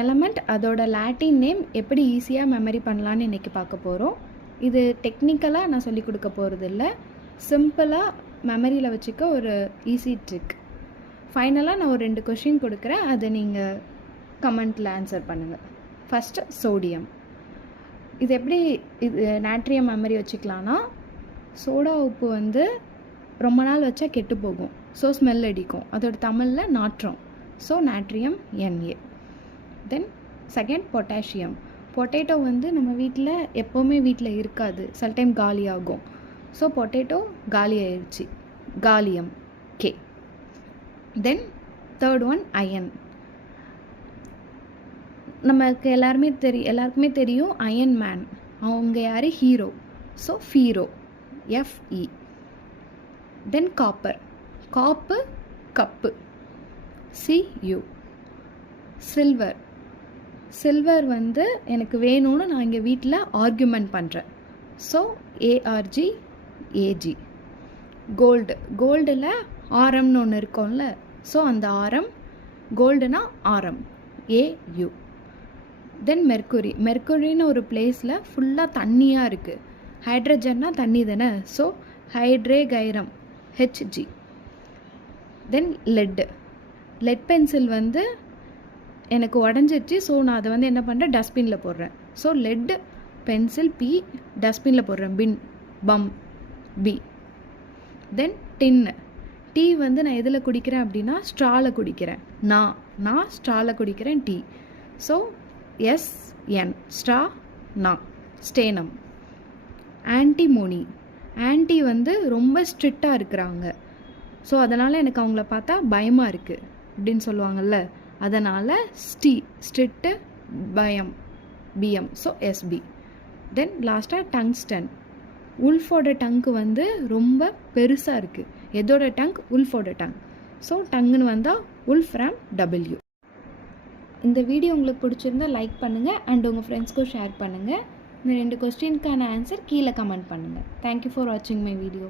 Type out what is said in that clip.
Element அதோட Latin name எப்படி ஈஸியாக மெமரி பண்ணலான்னு இன்றைக்கி பார்க்க போகிறோம். இது டெக்னிக்கலாக நான் சொல்லிக் கொடுக்க போகிறது இல்லை, சிம்பிளாக மெமரியில் வச்சுக்க ஒரு ஈஸி ட்ரிக். ஃபைனலாக நான் ஒரு 2 கொஷின் கொடுக்குறேன், அதை நீங்கள் கமெண்ட்டில் ஆன்சர் பண்ணுங்கள். First sodium. இது எப்படி இது நாட்ரியம் மெமரி வச்சுக்கலான்னா, சோடா உப்பு வந்து ரொம்ப நாள் வச்சா கெட்டு போகும், ஸோ ஸ்மெல் அடிக்கும். அதோட தமிழில் நாற்றம், so natrium Na. Then second potassium. Potato வந்து நம்ம வீட்டில் எப்போவுமே வீட்டில் இருக்காது, சில டைம் காலி ஆகும், ஸோ பொட்டேட்டோ காலி ஆயிடுச்சு, காலியம் K. Then third one iron. நமக்கு எல்லாருக்குமே தெரியும் அயன் மேன், அவங்க யார்? ஹீரோ, ஸோ ஃபீரோ Fe. Then copper. காப்பு கப்பு Cu. சில்வர். சில்வர் வந்து எனக்கு வேணும்னு நான் இங்கே வீட்டில் ஆர்கியூமெண்ட் பண்ணுறேன், ஸோ Arg Ag. கோல்டு. கோல்டில் ஆரம்னு ஒன்று இருக்கும்ல, ஸோ அந்த ஆரம், கோல்டுனா ஆரம் Au. தென் மெர்க்குரி. மெர்க்குரின்னு ஒரு பிளேஸில் ஃபுல்லாக தண்ணியாக இருக்குது, ஹைட்ரஜன்னா தண்ணி தானே, ஸோ ஹைட்ரேகைரம் Hg. தென் லெட்டு. லெட் பென்சில் வந்து எனக்கு உடஞ்சிருச்சு, ஸோ நான் அதை வந்து என்ன பண்ணுறேன், டஸ்ட்பினில் போடுறேன், ஸோ லெட் பென்சில் P, டஸ்ட்பினில் போடுறேன், பின் பம் B. தென் டின்னு. டீ வந்து நான் எதில் குடிக்கிறேன் அப்படின்னா ஸ்ட்ராவில் குடிக்கிறேன், நான் ஸ்ட்ராவில் குடிக்கிறேன் டீ, ஸோ SN ஸ்ட்ரா நான் ஸ்டேனம். ஆன்டிமோனி. ஆன்டி வந்து ரொம்ப ஸ்ட்ரிக்டாக இருக்கிறாங்க, ஸோ அதனால் எனக்கு அவங்கள பார்த்தா பயமாக இருக்குது அப்படின்னு சொல்லுவாங்கள்ல, அதனால் ஸ்ட்ரிக்ட்டு பயம் BM, ஸோ SB. தென் லாஸ்ட்டாக டங்ஸ்டன். உல்ஃபோட டங்கு வந்து ரொம்ப பெருசாக இருக்குது, எதோட டங்? உல்ஃபோட டங், ஸோ டங்குன்னு வந்தால் உல்ஃப்ராம் W. இந்த வீடியோ உங்களுக்கு பிடிச்சிருந்தா லைக் பண்ணுங்கள் அண்ட் உங்கள் ஃப்ரெண்ட்ஸ்க்கும் ஷேர் பண்ணுங்கள். இந்த 2 கொஸ்டினுக்கான ஆன்சர் கீழே கமெண்ட் பண்ணுங்கள். தேங்க்யூ ஃபார் வாட்சிங் மை வீடியோ.